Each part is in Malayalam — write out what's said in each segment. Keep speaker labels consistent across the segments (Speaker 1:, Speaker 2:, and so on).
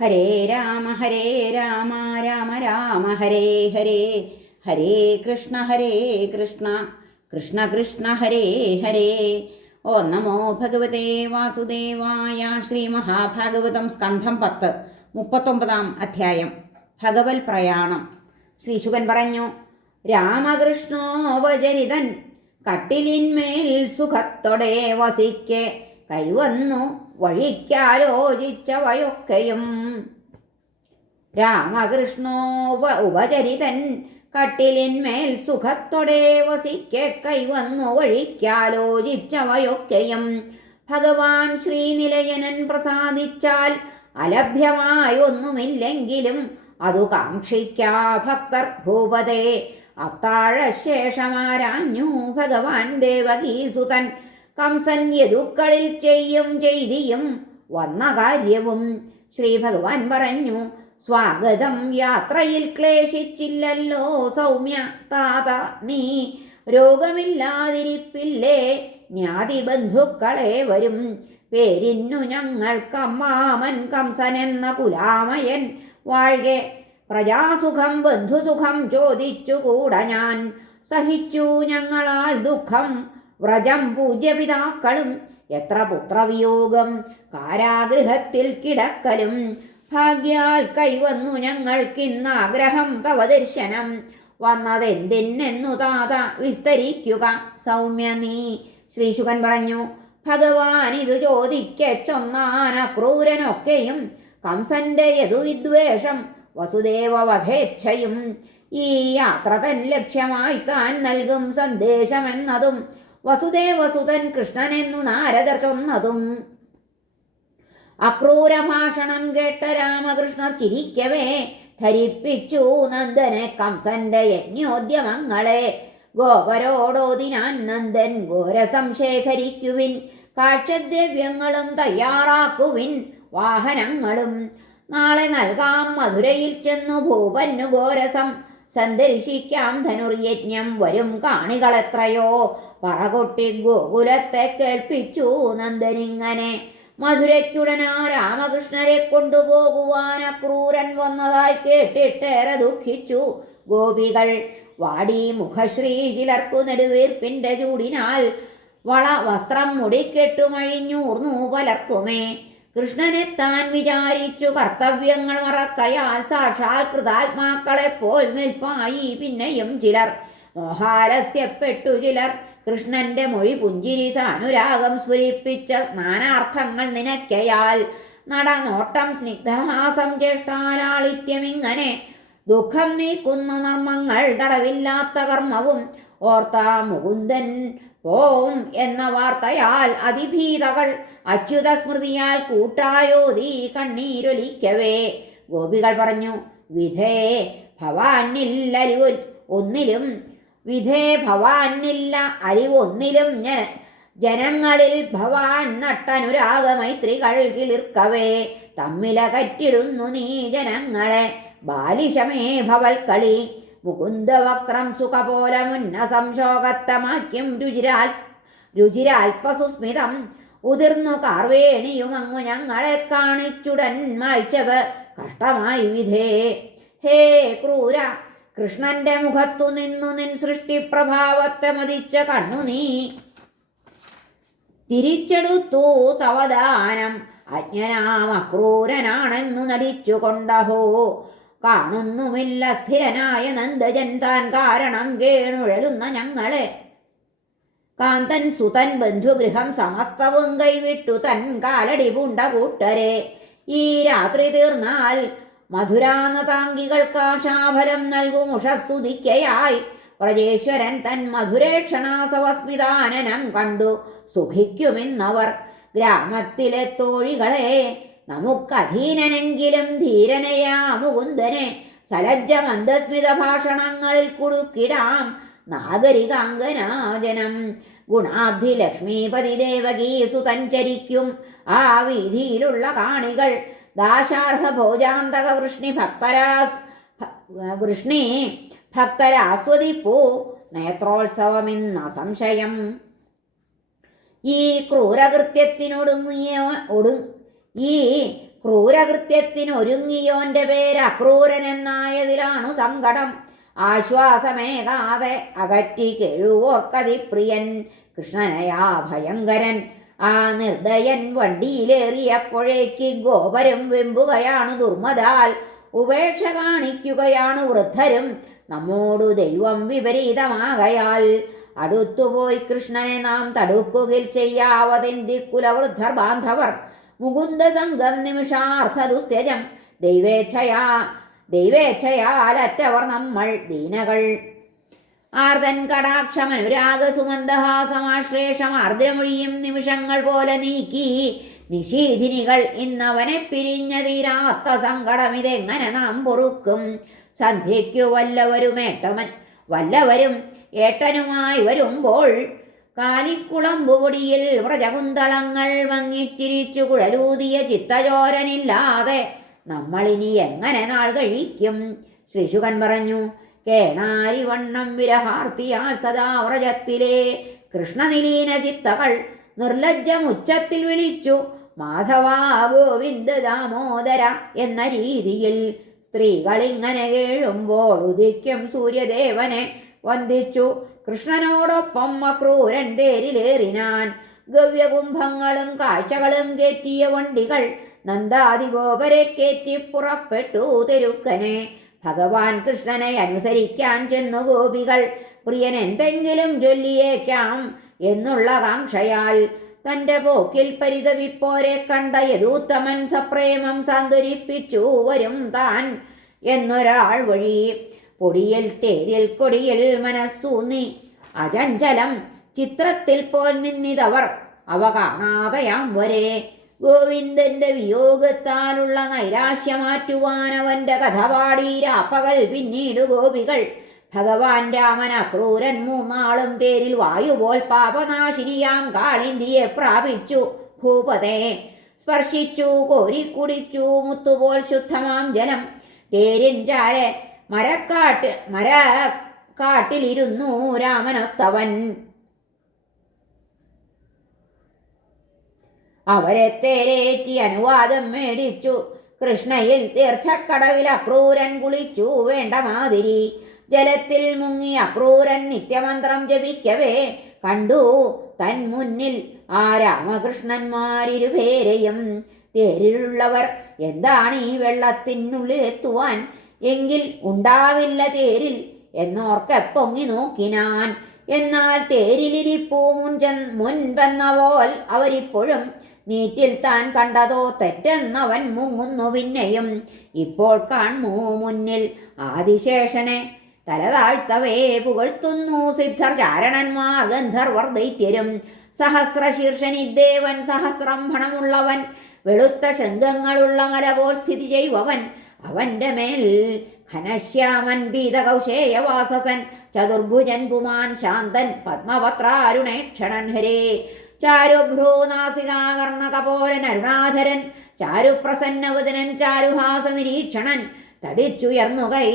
Speaker 1: ഹരേ രാമ ഹരേ രാമ രാമ രാമ ഹരേ ഹരേ. ഹരേ കൃഷ്ണ ഹരേ കൃഷ്ണ. കൃഷ്ണ കൃഷ്ണ ഹരേ ഹരേ. ഓ നമോ ഭഗവതേ വാസുദേവായ ശ്രീ മഹാഭാഗവതം സ്കന്ധം പത്ത് മുപ്പത്തൊമ്പതാം അധ്യായം ഭഗവൽ പ്രയാണം. ശ്രീശുകൻ പറഞ്ഞു രാമകൃഷ്ണോപചരിതൻ കട്ടിലിന്മേൽ സുഖത്തോടെ വസിക്കെ. കൈവന്നു വഴിക്കാലോചിച്ചവയൊക്കെയും രാമകൃഷ്ണോ ഉപചരിതൻ കട്ടിലിന്മേൽ സുഖത്തോടെ വസിക്കെ കൈവന്നു വഴിക്കാലോചിച്ചവയൊക്കെയും ഭഗവാൻ ശ്രീനിലയനൻ പ്രസാദിച്ചാൽ അലഭ്യമായൊന്നുമില്ലെങ്കിലും അതു കാക്ഷിക്കാ ഭക്തർ ഭൂപതേ. അത്താഴശേഷമാരാഞ്ഞു ഭഗവാൻ ദേവകീസുതൻ കംസൻ യദുക്കളിൽ ചെയ്യും ചെയ്തിയും വന്ന കാര്യവും ശ്രീ ഭഗവാൻ പറഞ്ഞു. സ്വാഗതം യാത്രയിൽ ക്ലേശിച്ചില്ലല്ലോ സൗമ്യ താത നീ രോഗമില്ലാതിരിപ്പില്ലേ? ജ്ഞാതി ബന്ധുക്കളെ വരും. പേരിന്നു ഞങ്ങൾക്കമ്മാമൻ കംസൻ എന്ന കുലാമയൻ വാഴ്കെ. പ്രജാസുഖം ബന്ധുസുഖം ചോദിച്ചുകൂട ഞാൻ. സഹിച്ചു ഞങ്ങളാൽ ദുഃഖം. വ്രജം പൂജ്യപിതാക്കളും എത്ര പുത്രവിയോഗം? കാരാഗൃഹത്തിൽ കിടക്കലും. ഭാഗ്യാൽ കൈവന്നു ഞങ്ങൾക്കിന്ന് ആഗ്രഹം തവ ദർശനം വന്നതെന്തിനെന്നു താത വിസ്തരിക്കുക. സൗമ്യ നീ. ശ്രീശുഖൻ പറഞ്ഞു ഭഗവാൻ ഇത് ചോദിക്കൊന്നാന ക്രൂരനൊക്കെയും കംസന്റെ യദുവിദ്വേഷം വസുദേവവധേച്ഛയും. ഈ യാത്ര തൻ ലക്ഷ്യമായി താൻ നൽകും സന്ദേശമെന്നതും വസുദേവസുതൻ കൃഷ്ണനെന്നു നാരദർ ചൊന്നതും അക്രൂരഭാഷണം കേട്ട രാമകൃഷ്ണർ ചിരിക്കവേ ധരിപ്പിച്ചു നന്ദനെ കംസന്റെ യജ്ഞോദ്യമങ്ങളെ. ഗോപരോടോതിനാൻ നന്ദൻ ഘോരസം ശേഖരിക്കുവിൻ തയ്യാറാക്കുവിൻ വാഹനങ്ങളും. നാളെ നൽകാം മധുരയിൽ ചെന്നു ഭൂപന്നു ഘോരസം സന്ദർശിക്കാം ധനുർയജ്ഞം വരും കാണികളെത്രയോ. പറകൊട്ടി ഗോകുലത്തെ കേൾപ്പിച്ചു നന്ദനിങ്ങനെ. മധുരയ്ക്കുടനാ രാമകൃഷ്ണരെ കൊണ്ടുപോകുവാൻ അക്രൂരൻ വന്നതായി കേട്ടിട്ടേറെ ദുഃഖിച്ചു ഗോപികൾ. വാടി മുഖശ്രീ ചിലർക്കു നെടുവീർപ്പിന്റെ ചൂടിനാൽ വള വസ്ത്രം മുടിക്കെട്ടുമഴിഞ്ഞൂർന്നു പലർക്കുമേ. കൃഷ്ണനെ താൻ വിചാരിച്ചു കർത്തവ്യങ്ങൾ മറക്കയാൽ സാക്ഷാൽ കൃതാത്മാക്കളെ പോൽ നിൽപ്പായി പിന്നെയും ചിലർ. മോഹാലസ്യപ്പെട്ടു ചിലർ. കൃഷ്ണന്റെ മൊഴി പുഞ്ചിരി സാനുരാഗം സ്ഫുരിപ്പിച്ച നാനാർത്ഥങ്ങൾ നിനക്കയാൽ നടനോട്ടം സ്നിഗ്ധഹാസം ജ്യേഷ്ഠാലാളിത്യമിങ്ങനെ ദുഃഖം നീക്കുന്ന നർമ്മങ്ങൾ തടവില്ലാത്ത കർമ്മവും ഓർത്താ മുകുന്ദൻ ഓം എന്ന വാർത്തയാൽ അതിഭീതകൾ അച്യുത സ്മൃതിയാൽ കൂട്ടായോതി കണ്ണീരൊലിക്കവേ. ഗോപികൾ പറഞ്ഞു വിധേ ഭവാനില്ല ഒന്നിലും വിധേ ഭവാനില്ല അരിവൊന്നിലും ഞാൻ ജനങ്ങളിൽ ഭവാൻ നട്ടനുരാഗമൈത്രികൾ കിളിർക്കവേ. തമ്മില കറ്റിടുന്നു നീ ജനങ്ങളെ ബാലിശമേ ഭവൽക്കളി മുകുന്ദവക്രം സുഖപോലമുന്ന സംശോകത്തമാക്യം രുചിരാൽ രുചിരാൽപസുസ്മിതം ഉതിർന്നു കാർവേണിയും അങ്ങു ഞങ്ങളെ കാണിച്ചുടൻ മായ്ച്ചത് കഷ്ടമായി വിധേ. ഹേ ക്രൂര കൃഷ്ണന്റെ മുഖത്തു നിന്നു നിൻ സൃഷ്ടിപ്രഭാവത്തെ മതിച്ച കണ്ണു നീ തിരിച്ചെടുത്തു തവദാനം അജ്ഞനാം അക്രൂരനാണെന്നു നടിച്ചു കൊണ്ടഹോ. കാണുന്നുമില്ല സ്ഥിരനായ നന്ദജൻ താൻ കാരണം കേണുഴലുന്ന ഞങ്ങളെ. കാന്തൻ സുതൻ ബന്ധുഗൃഹം സമസ്തവും കൈവിട്ടു തൻ കാലടി പൂണ്ട കൂട്ടരെ. ഈ രാത്രി തീർന്നാൽ മധുരാനതാംഗികൾക്ക് ആശാഫലം നൽകും ഉഷസ്സുതിക്കയായി. വ്രജേശ്വരൻ തൻ മധുരേക്ഷണാസവസ്മിതാനനം കണ്ടു. സുഖിക്കുമെന്നവർ ഗ്രാമത്തിലെ തോഴികളെ നമുക്കധീനനെങ്കിലും ധീരനയാ മുകുന്ദനെ സലജ്ജ മന്ദസ്മിത ഭാഷണങ്ങളിൽ കുടുക്കിടാം നാഗരികാംഗനാജനം. ഗുണാബ്ധി ലക്ഷ്മീപതി ദേവകീ സുതഞ്ചരിക്കും ആ വീതിയിലുള്ള കാണികൾ ദാശാർഹ ഭോജാന്തക വൃഷ്ണി ഭക്തരാ വൃഷ്ണി ഭക്തരാസ്വദിപ്പൂ. നേത്രോത്സവമെന്ന സംശയം ഈ ക്രൂരകൃത്യത്തിനൊടുങ്ങിയ ഒടു ഈ ക്രൂരകൃത്യത്തിനൊരുങ്ങിയോന്റെ പേര് അക്രൂരൻ എന്നായതിലാണു സങ്കടം. ആശ്വാസമേകാതെ അകറ്റി കെഴുവോർക്കതി പ്രിയൻ കൃഷ്ണനയാ ഭയങ്കരൻ. ആ നിർദയൻ വണ്ടിയിലേറിയപ്പോഴേക്ക് ഗോപരം വെമ്പുകയാണ് ദുർമതാൽ ഉപേക്ഷ കാണിക്കുകയാണ് വൃദ്ധരും. നമ്മോടു ദൈവം വിപരീതമാകയാൽ. അടുത്തുപോയി കൃഷ്ണനെ നാം തടുക്കുകിൽ ചെയ്യാവതെന്തി കുലവൃദ്ധർ ബാന്ധവർ. മുകുന്ദ സംഘം നിമിഷാർത്ഥ ദുസ്ത്യജം. ദൈവേച്ഛയാ ദൈവേച്ഛയാലറ്റവർ നമ്മൾ ദീനകൾ ആർദൻ കടാക്ഷമനുരാഗ സുമന്ദഹാസമാശ്ലേഷം ആർദ്രമൊഴിയും നിമിഷങ്ങൾ പോലെ നീക്കി നിശീധിനികൾ ഇന്നവനെ പിരിഞ്ഞ തീരാത്ത സങ്കടം ഇതെങ്ങനെ നാം പൊറുക്കും? സന്ധ്യയ്ക്കു വല്ലവരും ഏട്ടമൻ വല്ലവരും ഏട്ടനുമായി വരുമ്പോൾ കാലിക്കുളമ്പുപൊടിയിൽ വ്രജകുന്തളങ്ങൾ മങ്ങിച്ചിരിച്ചു കുഴലൂതിയ ചിത്തചോരനില്ലാതെ നമ്മളിനി എങ്ങനെ നാൾ കഴിക്കും? ശ്രീശുകൻ പറഞ്ഞു കേണാരിവണ്ണം വിരഹാർത്തിയാൽ സദാ വ്രജത്തിലെ. കൃഷ്ണനിലീന ചിത്തകൾ നിർലജ്ജമുച്ചത്തിൽ വിളിച്ചു മാധവാ ഗോവിന്ദ ദാമോദര എന്ന രീതിയിൽ സ്ത്രീകളിങ്ങനെ കേഴുമ്പോൾ ഉദിക്കും സൂര്യദേവനെ വന്ദിച്ചു. കൃഷ്ണനോടൊപ്പം അക്രൂരൻ തേരിലേറിനാൻ ഗവ്യകുംഭങ്ങളും കാഴ്ചകളും കയറ്റിയ വണ്ടികൾ നന്ദാതിഗോപരെ കയറ്റി പുറപ്പെട്ടു തെരുക്കനെ. ഭഗവാൻ കൃഷ്ണനെ അനുസരിക്കാൻ ചെന്നു ഗോപികൾ. പ്രിയൻ എന്തെങ്കിലും ചൊല്ലിയേക്കാം എന്നുള്ള കാംക്ഷയാൽ തന്റെ പോക്കിൽ പരിതവിപ്പോരെ കണ്ട യദൂത്തമൻ സപ്രേമം സാന്ത്വനിപ്പിച്ചു വരും താൻ എന്നൊരാൾ വഴി. പൊടിയിൽ തേരിൽ കൊടിയിൽ മനസ്സൂന്നി അചഞ്ചലം ചിത്രത്തിൽ പോൽ നിന്നിതവർ അവ കാണാതെയാം വരെ. ഗോവിന്ദന്റെ വിയോഗത്താലുള്ള നൈരാശ്യമാറ്റുവാൻ അവന്റെ കഥ പാടീരാപ്പകൽ പിന്നീട് ഗോപികൾ. ഭഗവാൻ രാമൻ അക്രൂരൻ മൂന്നാളും തേരിൽ വായുപോൽ പാപനാശിനിയാം കാളിന്തിയെ പ്രാപിച്ചു. ഭൂപതേ സ്പർശിച്ചു കോരിക്കുടിച്ചു മുത്തുപോൽ ശുദ്ധമാം ജലം. തേരിൻ ചാരെ മരക്കാട്ട് മര കാട്ടിലിരുന്നു രാമനൊത്തവൻ. അവരെ തേരേറ്റി അനുവാദം മേടിച്ചു. കൃഷ്ണയിൽ തീർത്ഥക്കടവിൽ അക്രൂരൻ കുളിച്ചു. വേണ്ട മാതിരി. ജലത്തിൽ മുങ്ങി അക്രൂരൻ നിത്യമന്ത്രം ജപിക്കവേ കണ്ടു. തൻ മുന്നിൽ ആ രാമകൃഷ്ണന്മാരിരുപേരെയും തേരിലുള്ളവർ എന്താണ് ഈ വെള്ളത്തിനുള്ളിലെത്തുവാൻ? എങ്കിൽ ഉണ്ടാവില്ല തേരിൽ എന്നോർക്ക പൊങ്ങി നോക്കിനാൻ. എന്നാൽ തേരിലിരിപ്പൂ മുൻചൻ മുൻപെന്ന പോൽ അവരിപ്പോഴും നീറ്റിൽ താൻ കണ്ടതോ തെറ്റെന്നവൻ മുങ്ങുന്നു പിന്നെയും. ഇപ്പോൾ കാൺമൂ മുന്നിൽ ആദിശേഷനെ തലതാഴ്ത്തവേ പുകഴ്ത്തുന്നു സിദ്ധർ ചാരണന്മാർ ഗന്ധർവർ ദൈത്യരും സഹസ്രശീർഷനിദ്ദേവൻ സഹസ്രംഭണമുള്ളവൻ വെളുത്ത ശൃംഗങ്ങളുള്ള മല പോൽ സ്ഥിതി ചെയ്യുവവൻ. അവന്റെ മേൽ ഘനശ്യാമൻ ഭീതകൗശേയവാസസൻ ചതുർഭുജൻ പുമാൻ ശാന്തൻ പത്മപത്രാരുണേക്ഷണൻ ഹരേ. ചാരുഭ്രൂനാസികാകർണകപോലൻ അരുണാധരൻ ചാരുപ്രസന്നവദനൻ ചാരുഹാസ നിരീക്ഷണൻ തടിച്ചുയർന്നു കൈ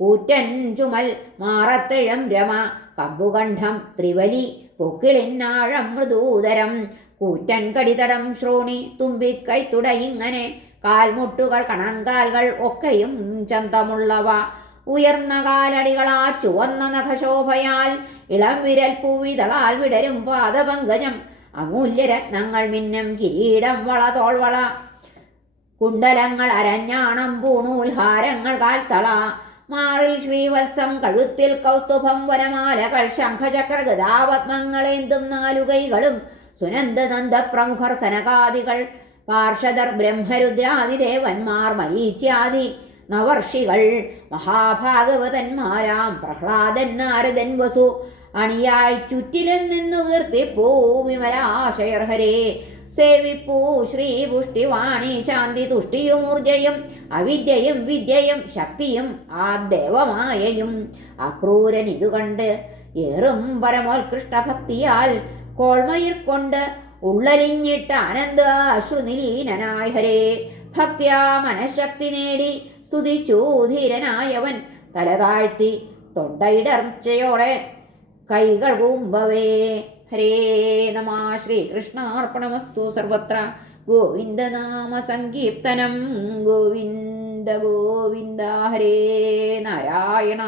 Speaker 1: കൂറ്റൻ ചുമൽ മാറത്തിഴം രമ കമ്പുകണ്ഠം ത്രിവലി പൊക്കിളിന്നാഴം മൃദൂതരം കൂറ്റൻ കടിതടം ശ്രോണി തുമ്പിക്കൈ തുടയിങ്ങനെ കാൽമുട്ടുകൾ കണങ്കാലുകൾ ഒക്കെയും ചന്തമുള്ളവ. ഉയർന്ന കാലടികളാ ചുവന്ന നഖശോഭയാൽ ഇളം വിരൽ പൂവിതളാൽ വിടരും പാദപങ്കജം. അമൂല്യരത്നങ്ങൾ മിന്നും കിരീടം വള തോൾവള കുണ്ടലങ്ങൾ അരഞ്ഞാണം പൂണൂൽഹാരങ്ങൾ കാൽത്തള. മാറിൽ ശ്രീവത്സം കഴുത്തിൽ കൗസ്തുഭം വനമാലകൾ ശംഖചക്ര ഗതാപത്മങ്ങളേന്തും നാലുകൈകളും സുനന്ദനന്ദ പ്രമുഖർ സനകാദികൾ പാർഷദർ ബ്രഹ്മരുദ്രാദിദേവന്മാർ മരീച്യാദി നവർഷികൾ മഹാഭാഗവതന്മാരാം പ്രഹ്ലാദൻ നാരദൻ വസു. അണിയായി ചുറ്റിലും നിന്നു കീർത്തിപ്പൂ വിമലാശയർ ഹരേ സേവിപ്പൂ ശ്രീപുഷ്ടിവാണി ശാന്തി തുഷ്ടിയും ഊർജയും അവിദ്യയും വിദ്യയും ശക്തിയും ആ ദേവമായയും. അക്രൂരൻ ഇതുകണ്ട് ഏറും പരമോത്കൃഷ്ട ഭക്തിയാൽ കോൾമയിൽ കൊണ്ട് ഉള്ളലിഞ്ഞിട്ട് ആനന്ദ അശ്രുനിലീനനായ ഹരേ. ഭക്ത്യാ മനഃശക്തി നേടി സ്തുതിച്ചു ധീരനായവൻ തല താഴ്ത്തി തൊണ്ടയിടർച്ചയോടെ കൈകൾ കൂമ്പവേ. ഹരേ നമ. ശ്രീകൃഷ്ണാർപ്പണമസ്തു സർവത്ര. ഗോവിന്ദനാമ സങ്കീർത്തനം. ഗോവിന്ദ ഗോവിന്ദ ഹരേ നാരായണ.